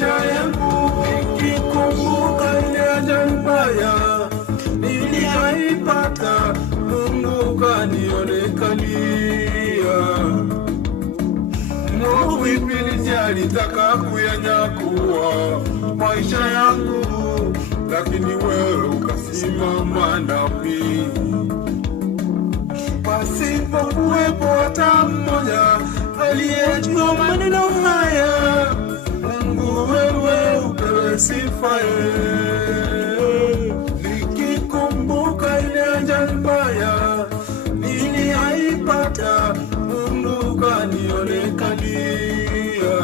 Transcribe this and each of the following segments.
maisha yangu, nikikumbuka ile ajali mbaya niliyoipata, Mungu kanionekania. Mwovu ibilisi alitaka kuyanyakua maisha yangu, lakini wewe ukasimama nami. Pasipo kuwepo hata mmoja aliyejua maneno haya, Mungu wewe upewe sifa. Nikikumbuka ile ajali mbaya niliyoipata, Mungu kanionekania.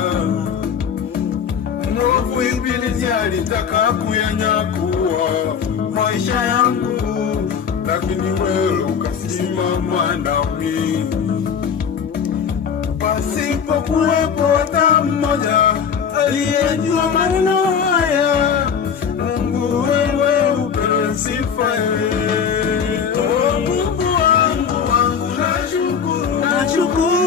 Mwovu ibilisi alitaka kuyanyakua maisha yangu, lakini wewe ukasimama nami. Pasipo kuwepo hata mmoja aliyejua maneno haya, Mungu wewe upewe sifa. Oh, Mungu wangu, nashukuru